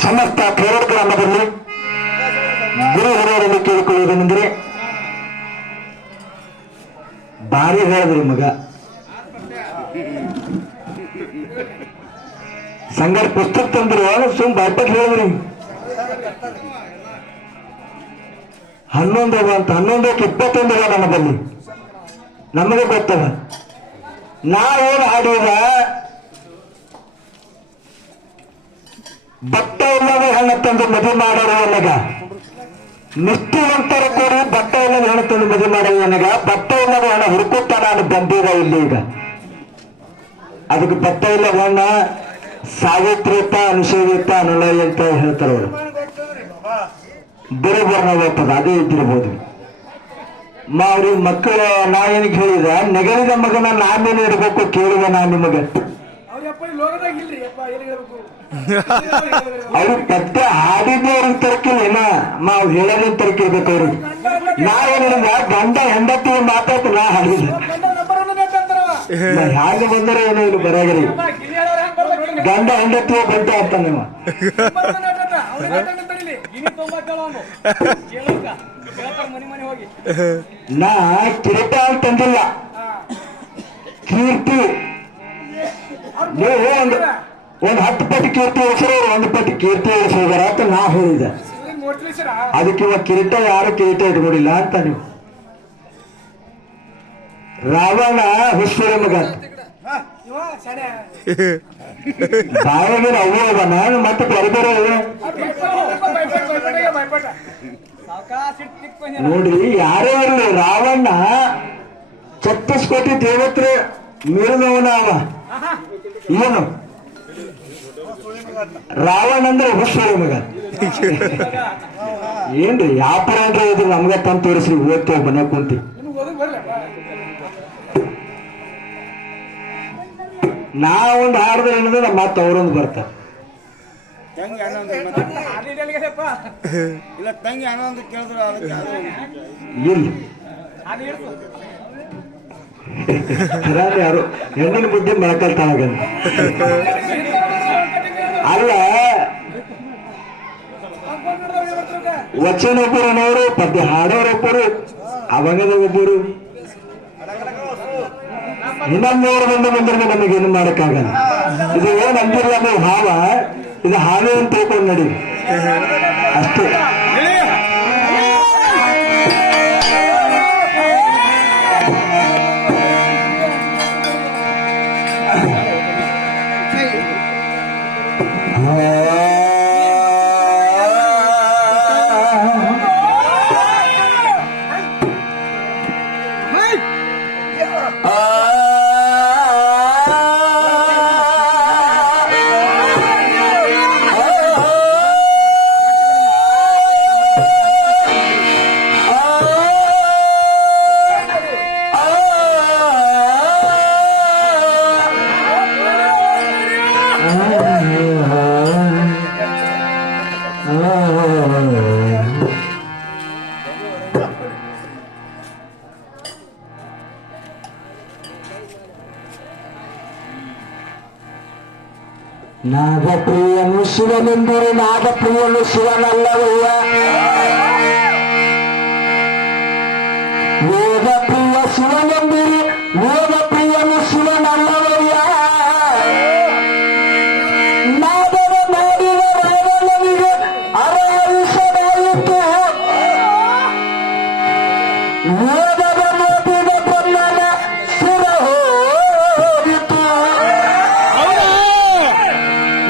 ಸಮಸ್ತ ಕೇರಳ ಗ್ರಾಮದಲ್ಲಿ ಗುರು ಹಿರಿಯರಲ್ಲಿ ಕೇಳಿಕೊಳ್ಳುವುದೇನೆಂದರೆ ಭಾರಿ ಹೇಳಿದ್ರಿ ಮಗ ಸಂಗರ್ ಪುಸ್ತಕ ತಂದ್ರು ಸುಮ್ ಬಾಯ್ಪಟ್ ಹೇಳಿದ್ರಿ 11 ಅಂತ 11ಕ್ಕೆ 21 ನನ್ನ ಬಲ್ಲಿ ನಮಗೆ ಗೊತ್ತದ ನಾವೇನು ಹಾಡಿದ ಭತ್ತ ಇಲ್ಲದೆ ಹೆಣ್ಣ ತಂದು ಮದುವೆ ಮಾಡೋರು ನನಗ ನಿಷ್ಠೆವಂತರ ಕೂಡಿ ಭತ್ತ ಇಲ್ಲದೆ ಹೆಣ್ಣು ತಂದು ಮದುವೆ ಮಾಡೋದು ನನಗ ಭತ್ತ ಇಲ್ಲದೆ ಹಣ ಹುಡುಕುತ್ತ ನಾನು ಬಂದಿದ ಇಲ್ಲಿ ಈಗ ಅದಕ್ಕೆ ಭತ್ತ ಇಲ್ಲ ಹೆಣ್ಣ ಸಾವಿತ್ರಿತ ಅನುಸೂಯಿತ ಅನುಲಯ ಅಂತ ಹೇಳ್ತಾರ ಅವರು ಬರೋಬರ್ನ ಹೋಗ್ತದ ಅದೇ ಇದ್ದಿರ್ಬೋದು ಅವ್ರಿಗೆ ಮಕ್ಕಳು ನಾ ಏನಕ್ಕೆ ಹೇಳಿದ ನೆಗಲಿದ ಮಗನ ನಾನೇನು ಇರಬೇಕು ಕೇಳಿದ ನಾ ನಿಮಗೆ ಅವ್ರಿಗೆ ಪದ್ಯ ಹಾಡಿದ್ದೆ ಅವ್ರಿಗೆ ತರಕಿಲ್ಲ ಏನ ಅವ್ರು ಹೇಳೋದೇ ತರಕಿರ್ಬೇಕು ಅವ್ರಿಗೆ ನಾ ಏನಿಲ್ಲ ಗಂಡ ಹೆಂಡತಿ ಮಾತಾಡ್ತು ನಾ ಹಾಡಿದ ಹಾಗೆ ಬಂದರೆ ಏನೋ ಇಲ್ಲಿ ಬರಾಗರಿ ಗಂಡ ಹೆಂಡತಿ ಬಂತ ಅಂತ ನಿಮ್ಮ ನಾ ಕಿರೀಟ ಅಂತಂದಿಲ್ಲ ಕೀರ್ತಿ ನೀವು ಒಂದು 10 ಪಟ್ಟಿ ಕೀರ್ತಿ ಉಳಿಸೋರು 1 ಪಟ್ಟಿ ಕೀರ್ತಿ ಉಳಿಸೋದಾರ ಅಂತ ನಾ ಹೇಳಿದೆ ಅದಕ್ಕೆ ಇವಾಗ ಕಿರೀಟ ಯಾರು ಕಿರೀಟ ಇಟ್ಕೊಂಡಿಲ್ಲ ಅಂತ ನೀವು ರಾವಣ ಹುಶ್ವರ ಮಗ ಬಾಯಿಗೆ ಅವ್ವ ನಾನು ಮತ್ತೆ ಬೇರೆ ಬೇರೆ ನೋಡ್ರಿ ಯಾರೇ ಇರಲಿ ರಾವಣ 36 ಕೋಟಿ ದೇವತ್ರ ಮೀರಿದವನ ಅವ ಏನು ರಾವಣ ಅಂದ್ರೆ ಹುಶ್ವರ ಮಗ ಏನ್ರಿ ವ್ಯಾಪಾರ ಅಂದ್ರೆ ಇದ್ರು ನಮ್ಗ ತಂದು ತೋರಿಸ್ರಿ ಓದ್ತೇವೆ ಮನೆ ಕುಂತಿ ನಾವೊಂದು ಹಾಡ್ದ್ರೆ ಏನಂದ್ರೆ ಮತ್ತೆ ಅವರೊಂದು ಬರ್ತಾರೆ ಇಲ್ಲಿ ಯಾರು ಹೆಣ್ಣಿನ ಬುದ್ಧಿ ಮೊಳಕಲ್ತಾಗ ಅಲ್ಲ ವಚನ ಒಬ್ಬರು ಅನ್ನೋರು ಪದ್ಯ ಹಾಡೋರೊಬ್ಬರು ಅವಂಗದ ಒಬ್ಬರು ಇನ್ನೊಂದೂರು ಬಂದ್ರೆ ನಮಗೇನು ಮಾಡಕ್ಕಾಗಲ್ಲ ಇದು ಏನ್ ಅಂದಿಲ್ಲ ನೀವು ಹಾವ ಇದು ಹಾವೆ ಅಂತ ತಿಳ್ಕೊಂಡು ನಡಿ ಅಷ್ಟೇ ನಾಗಪ್ರಿಯನು ಶಿವನೆಂದರೆ ನಾಗಪ್ರಿಯನು ಶಿವನಲ್ಲವಯ್ಯ ವೇದಪ್ರಿಯ ಶಿವನೆಂದರೆ ವೇದಪ್ರಿಯನು ಶಿವನಲ್ಲವಯ್ಯ ನಾಗರ ಮಾಡಿದ ರಾವಣನಿಗೆ ಅರವರಿಸಲಾಯಿತು ವೇದದ ನೋಡಿದ ಬ್ರಹ್ಮನ ಶಿರ ಹೋಯಿತು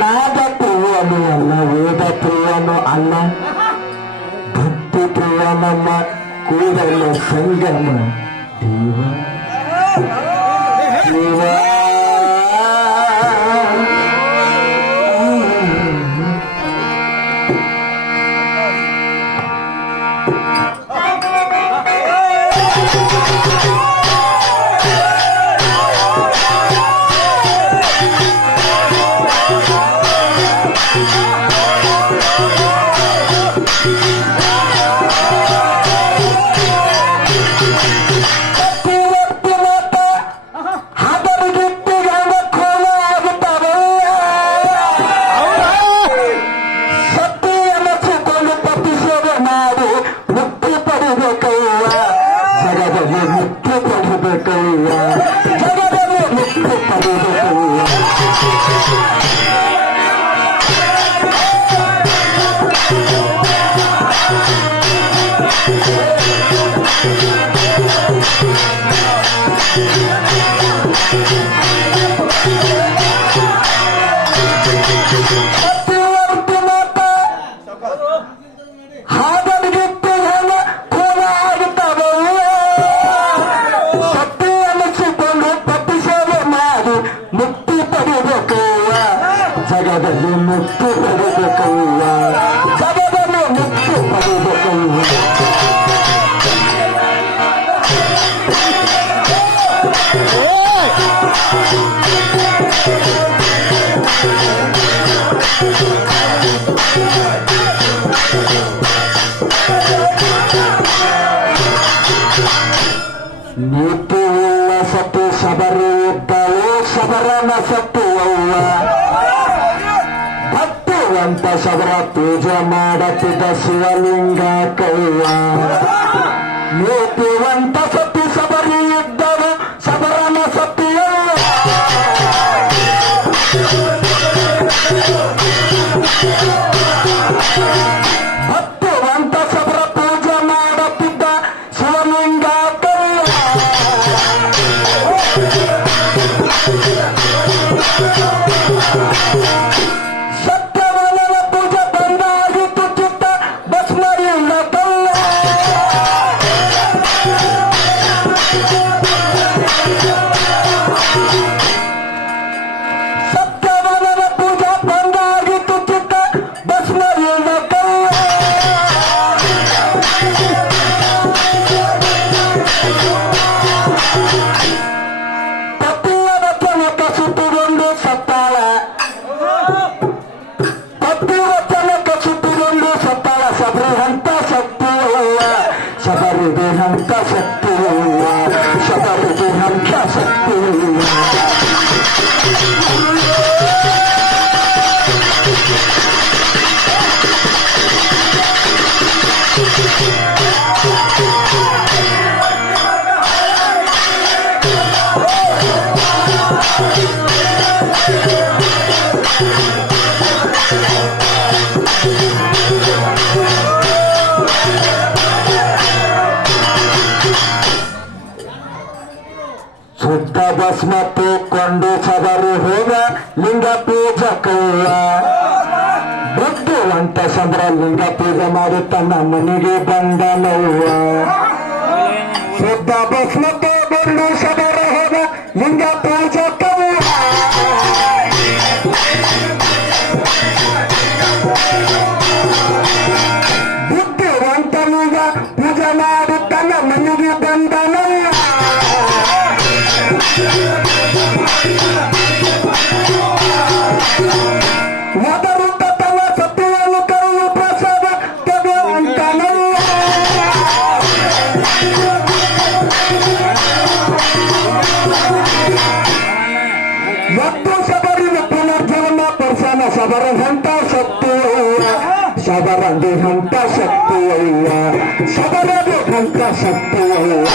ನಾದ ಪ್ರಿಯನು ಅಲ್ಲ ವೇದ ಪ್ರಿಯನು ಅಲ್ಲ ಭಕ್ತಿ ಪ್ರಿಯನಲ್ಲ ಕೂಡಲ ಸಂಗಮ ದೇವ ದೇವ ಹಾಡರಿಗೆ ಮುಕ್ತಿ ಪಡೆಯಬೇಕಲ್ಲ, ಶಬರನು ಮುಕ್ತಿ ಪಡೆಯಬೇಕಲ್ಲ. ನೀತಿಯುಳ್ಳ ಸತಿ ಶಬರಿ ಇದ್ದವು, ಶಬರನ ಸತಿಯಲ್ಲ. ಭಕ್ತಿವಂತ ಶಬರ ಪೂಜೆ ಮಾಡುತ್ತಿದ್ದ ಶಿವಲಿಂಗ ಕೈಯ. ನೀತಿವಂತ ಸತಿ ಶಬರಿ ಇದ್ದವು, ಶಬರನ ಸತಿಯಲ್ಲ. ಭಕ್ತಿವಂತ ಶಬರ ಪೂಜೆ ಮಾಡುತ್ತಿದ್ದ ಶಿವಲಿಂಗ ಕೈಯ. ಸತ್ಯವನ ಪೂಜೆ ಬಂದಾಗಿತ್ತು ಚಿತ್ತ ಭಸ್ಮರಿಲ್ಲ ಕಲ್ಲ. ಸತ್ಯವನ ಪೂಜೆ ಬಂದಾಗಿತ್ತು ಚಿತ್ತ ಭಸ್ಮರಿಲ್ಲ ಕಲ್ಲ. ಪತಿಯ ವಚನಕ ಸುತ್ತುಕೊಂಡು ಸತ್ತಾಳ. ಪತಿ ವಚನಕ ಸುತ್ತುಕೊಂಡು ಸತ್ತಾಳ. ಶಬರಿಹಂತ ಶಕ್ತಿಯಲ್ಲ, ಶಬರಿಗೆ ಹಂತ ಶಕ್ತಿಯಲ್ಲ, ಶಬರಿಗೆ ಹಂತ ಶಕ್ತಿಯಲ್ಲ. ಶುದ್ಧ ಭಸ್ಮ ತೂಕೊಂಡು ಶಬರಿ ಹೋಗ ಲಿಂಗ ಪೂಜಕಲ್ಲ. ಬುದ್ಧಿವಂತ ಶಬರ ಲಿಂಗ ಪೂಜೆ ಮಾಡಿ ತನ್ನ ಮನೆಗೆ ಬಂದನವ್ವ. ಶುದ್ಧ ಭಸ್ಮ ತೂಕೊಂಡು ಶಬರ ಹೋಗ ಲಿಂಗ ಪೂಜಕಲ್ಲ. ಬುದ್ಧಿವಂತ ಲಿಂಗ ಪೂಜೆ ಮಾಡಿ ತನ್ನ ಮನೆಗೆ ಬಂದನವ್ವ. ಮೊದರುತ್ತ ತನ್ನ ಸತ್ಯವನ್ನು ಕರುಳು ಪ್ರಸಾದ ತಗುವಂತನಲ್ಲ. ಮತ್ತು ಶಬರಿನ ಪುನರ್ಜನ್ಮ ಪರ್ಸನ ಶಬರಹಂತ ಶಕ್ತಿಯಲ್ಲ, ಶಬರದಿ ಹಂತ ಶಕ್ತಿಯಲ್ಲ, ಶಬರದಿ ಹಂತ ಶಕ್ತಿಯಲ್ಲ.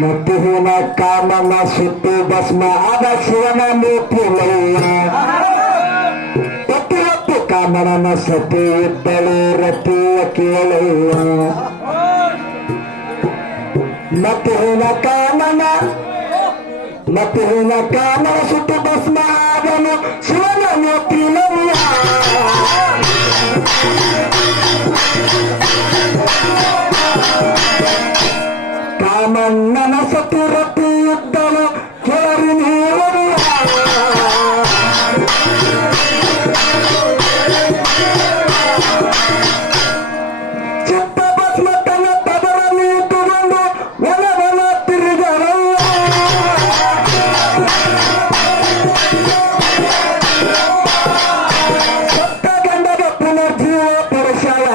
ಮತ್ತಿನ ಕಾಮನ ಸುತ್ತು ಭಸ್ಮ ಆದ ಶಿವನ ಮೂರ್ತಿಲಯ್ಯ. ಪ್ರತಿಯೊತ್ತು ಕಾಮನನ ಸತಿ ಇದ್ದಳು ರತಿಯ ಕೇಳಯ್ಯ. ಮತ್ತಿನ ಕಾಮನ ಸುತ್ತು ಭಸ್ಮ ಆದನು ಶಿವನ ಮೂರ್ತಿಲಯ್ಯ. ಕಾಮಣ್ಣನ ಸತಿ ರತಿ ಇದ್ದಳು ಕೇಳಿ ನೀವು. ಚಿತ್ತ ಭಸ್ಮ ತನ್ನ ಪದರಲ್ಲಿ ಇಟ್ಟುಕೊಂಡು ಒಲ ತಿರುಗರಲ್ಲ. ಸತ್ತ ಗಂಡದ ಪುನರ್ಜೀವ ಪುರುಷಳ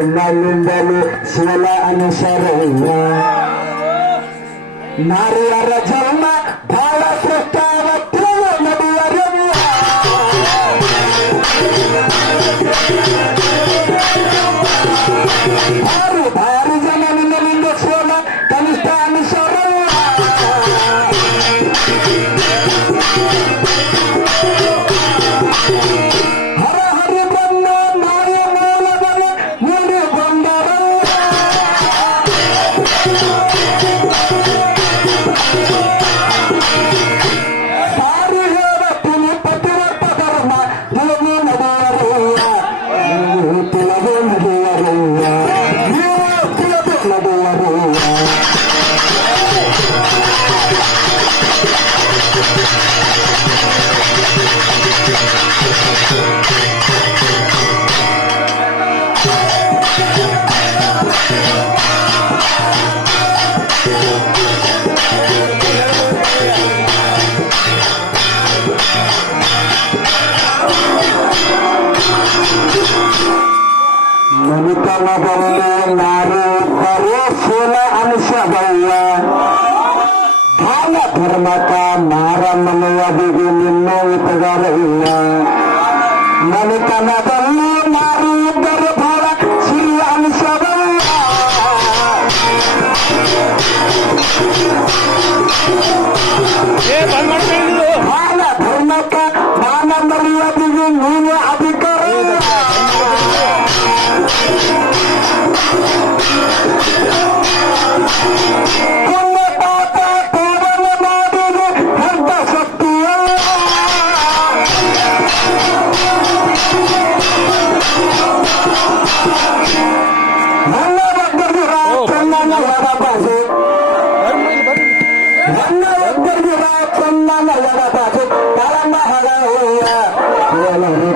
ಹೆಣ್ಣಲ್ಲಿಂದಲೂ ಸೋಲ ಅನುಸರಯ್ಯ ನಾರಿಯರ ಜನ್ಮ ಬಹಳ ಶ್ರೇಷ್ಠ ನಡಿಯರಯ್ಯ ಭಾರಿ ಜನ ನಿನ್ನಿಂದ ಸೋಲ ಕನಿಷ್ಠ ಅನುಸರಯ್ಯ ಹರ ಹರಿ ಬಂದ ನಾಯ ಮೂಲದಲ್ಲಿ ಮೂಡಿ ಬಂದರಯ್ಯ ಸಾರಿ ಹೇಳುತ್ತೀನಿ ಪತಿವರ್ತ ಧರ್ಮ ನೀವು ನಡೆಯರಯ್ಯ ನೀವು ತಿಳಿದು ನಡೆಯರಯ್ಯ ನೀವು ತಿಳಿದು ನಡೆಯರಯ್ಯ ಮನಿತನದಲ್ಲಿ ನಾರಿ ಇದ್ದರೆ ಸೋಲ ಅನಿಸಬಲ್ಲ ದಾನ ಧರ್ಮಕ ಮಾರಮ್ಮನೆಯದಿಗೆ ನಿನ್ನ ಉಪಗಾರವಿಲ್ಲ ಮನಿತನದಲ್ಲಿ ನಾರಿ ಇದ್ದರೆ ಬಹಳ ಸಿರಿ ಅನಿಸಬಲ್ಲ ದಾನ ಧರ್ಮಕ ಮಾನಮ್ಮನೆಯದಿಗೆ ನೀನು ಅಧಿಕಾರ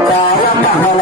ಕಾಲ ಮಹಳ